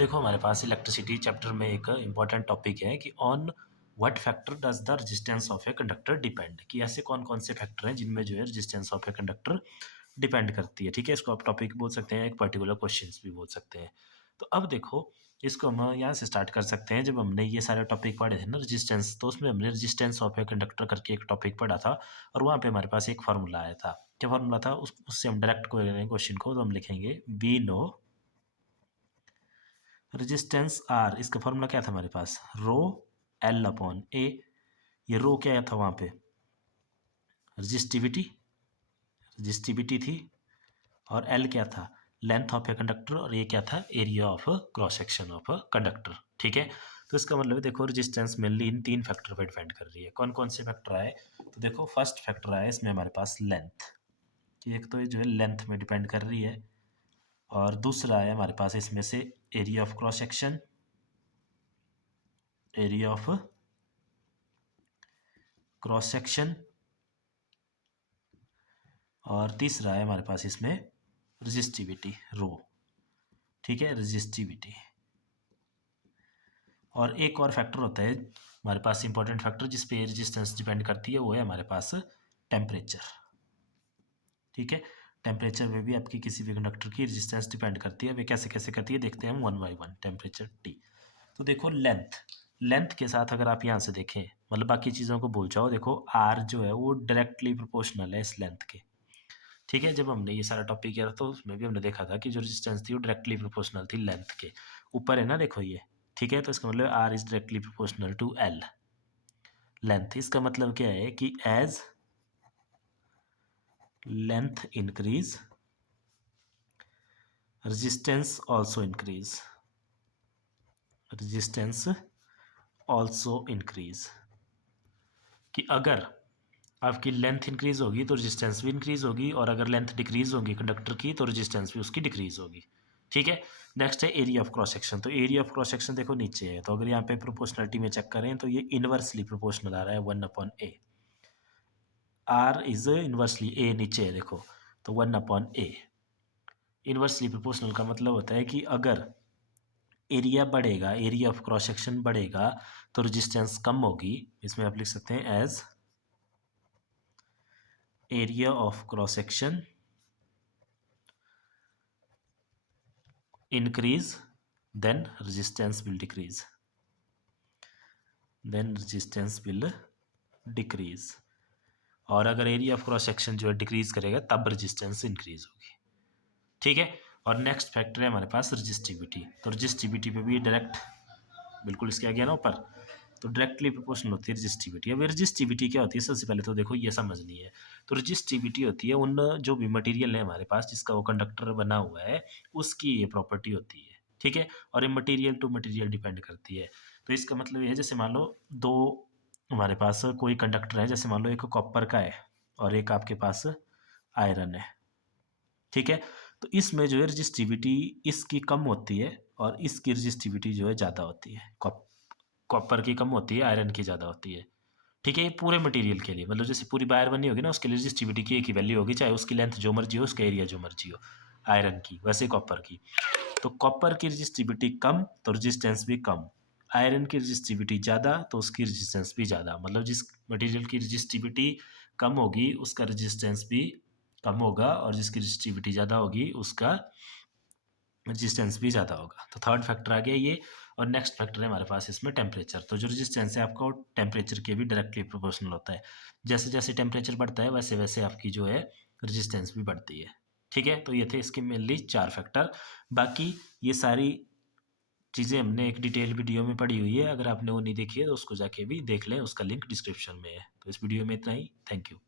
देखो हमारे पास electricity chapter में एक इम्पॉर्टेंट टॉपिक है कि on what factor does the resistance of a conductor depend, कि ऐसे कौन कौन से फैक्टर हैं जिनमें जो है resistance of a conductor depend करती है। ठीक है, इसको आप टॉपिक बोल सकते हैं, एक पर्टिकुलर क्वेश्चंस भी बोल सकते हैं। तो अब देखो, इसको हम यहाँ से स्टार्ट कर सकते हैं। जब हमने ये सारे टॉपिक पढ़े थे ना रेजिस्टेंस, तो उसमें हमने रेजिस्टेंस ऑफ ए कंडक्टर करके एक टॉपिक पढ़ा था और वहाँ पे हमारे पास एक फार्मूला आया था। क्या फार्मूला था? उससे हम डायरेक्ट क्वेश्चन को तो हम लिखेंगे वी नो रेजिस्टेंस आर। इसका फॉर्मूला क्या था हमारे पास? रो एल अपॉन ए। ये रो क्या था वहाँ पे? रजिस्टिविटी थी, और एल क्या था? लेंथ ऑफ ए कंडक्टर, और ये क्या था? Area of cross section of conductor. ठीक है, तो इसका मतलब है देखो रेजिस्टेंस मेनली इन तीन फैक्टर पर डिपेंड कर रही है। कौन कौन से फैक्टर आए? तो देखो फर्स्ट फैक्टर आया इसमें हमारे पास लेंथ, कि एक तो ये जो है लेंथ में डिपेंड कर रही है, और दूसरा है हमारे पास इसमें से area of cross section, area of cross section, और तीसरा है हमारे पास इसमें रजिस्टिविटी रो। ठीक है, रजिस्टिविटी। और एक और फैक्टर होता है हमारे पास इंपॉर्टेंट फैक्टर जिस पे रेजिस्टेंस डिपेंड करती है, वो है हमारे पास टेम्परेचर। ठीक है, टेम्परेचर में भी आपकी किसी भी कंडक्टर की रेजिस्टेंस डिपेंड करती है। वे कैसे कैसे करती है देखते हैं हम one by one. Temperature T. तो देखो लेंथ के साथ अगर आप यहाँ से देखें, मतलब बाकी चीज़ों को भूल जाओ, देखो आर जो है वो डायरेक्टली प्रोपोर्शनल है इस लेंथ के। ठीक है, जब हमने ये सारा टॉपिक किया था तो उसमें भी हमने देखा था कि जो रेजिस्टेंस थी वो डायरेक्टली प्रोपोर्शनल थी लेंथ के। ऊपर है ना, देखो ये। ठीक है, तो इसका मतलब R is directly proportional to L length. इसका मतलब क्या है कि as length increase resistance also increase, resistance also increase. कि अगर आपकी लेंथ इंक्रीज होगी तो रेजिस्टेंस भी इंक्रीज होगी, और अगर लेंथ डिक्रीज होगी कंडक्टर की तो रेजिस्टेंस भी उसकी डिक्रीज होगी। ठीक है, नेक्स्ट है एरिया ऑफ क्रॉस सेक्शन। तो एरिया ऑफ क्रॉस सेक्शन देखो नीचे है, तो अगर यहाँ पे प्रोपोर्शनलिटी में चेक करें तो ये इनवर्सली प्रोपोर्शनल आ रहा है 1/a। आर इज इनवर्सली, ए नीचे है देखो, तो 1/a। इनवर्सली प्रोपोर्शनल का मतलब होता है कि अगर एरिया बढ़ेगा, एरिया ऑफ क्रॉस सेक्शन बढ़ेगा, तो रेजिस्टेंस कम होगी। इसमें आप लिख सकते हैं as area of cross section increase then resistance will decrease, then resistance will decrease। और अगर एरिया ऑफ क्रॉस सेक्शन जो है डिक्रीज करेगा तब रेजिस्टेंस इंक्रीज होगी। ठीक है, और नेक्स्ट फैक्टर है हमारे पास रजिस्टिविटी। तो रजिस्टिविटी पे भी डायरेक्ट बिल्कुल इसके आगे ना ऊपर, तो डायरेक्टली प्रोपोर्शनल होती है रजिस्टिविटी। अब रजिस्टिविटी क्या होती है? सबसे पहले तो देखो ये समझनी है। तो रजिस्टिविटी होती है उन जो भी मटेरियल है हमारे पास जिसका वो कंडक्टर बना हुआ है, उसकी ये प्रॉपर्टी होती है। ठीक है, और ये मटेरियल टू मटेरियल डिपेंड करती है। तो इसका मतलब ये है, जैसे मान लो दो हमारे पास कोई कंडक्टर है, जैसे मान लो एक कॉपर का है और एक आपके पास आयरन है। ठीक है, तो इसमें जो है रजिस्टिविटी इसकी कम होती है और इसकी रजिस्टिविटी जो है ज़्यादा होती है। कॉपर की कम होती है, आयरन की ज़्यादा होती है। ठीक है, ये पूरे मटेरियल के लिए, मतलब जैसे पूरी वायर बनी होगी ना, उसके लिए रजिस्टिविटी की एक ही वैल्यू होगी, चाहे उसकी लेंथ जो मर्जी हो, उसका एरिया जो मर्जी हो। आयरन की वैसे कॉपर की। तो कॉपर की रजिस्टिविटी कम तो रेजिस्टेंस भी कम, आयरन की रजिस्टिविटी ज़्यादा तो उसकी रेजिस्टेंस भी ज़्यादा। मतलब जिस मटेरियल की रजिस्टिविटी कम होगी उसका रेजिस्टेंस भी कम होगा, और जिसकी रजिस्टिविटी ज़्यादा होगी उसका रेजिस्टेंस भी ज़्यादा होगा। तो थर्ड फैक्टर आ गया ये। और नेक्स्ट फैक्टर है हमारे पास इसमें टेम्परेचर। तो जो रेजिस्टेंस है आपका टेम्परेचर के भी डायरेक्टली प्रोपोर्शनल होता है। जैसे जैसे टेम्परेचर बढ़ता है वैसे वैसे आपकी जो है रेजिस्टेंस भी बढ़ती है। ठीक है, तो ये थे इसके मेनली 4 फैक्टर। बाकी ये सारी चीज़ें हमने एक डिटेल वीडियो में पढ़ी हुई है, अगर आपने वो नहीं देखी है तो उसको जाके भी देख लें, उसका लिंक डिस्क्रिप्शन में है। तो इस वीडियो में इतना ही, थैंक यू।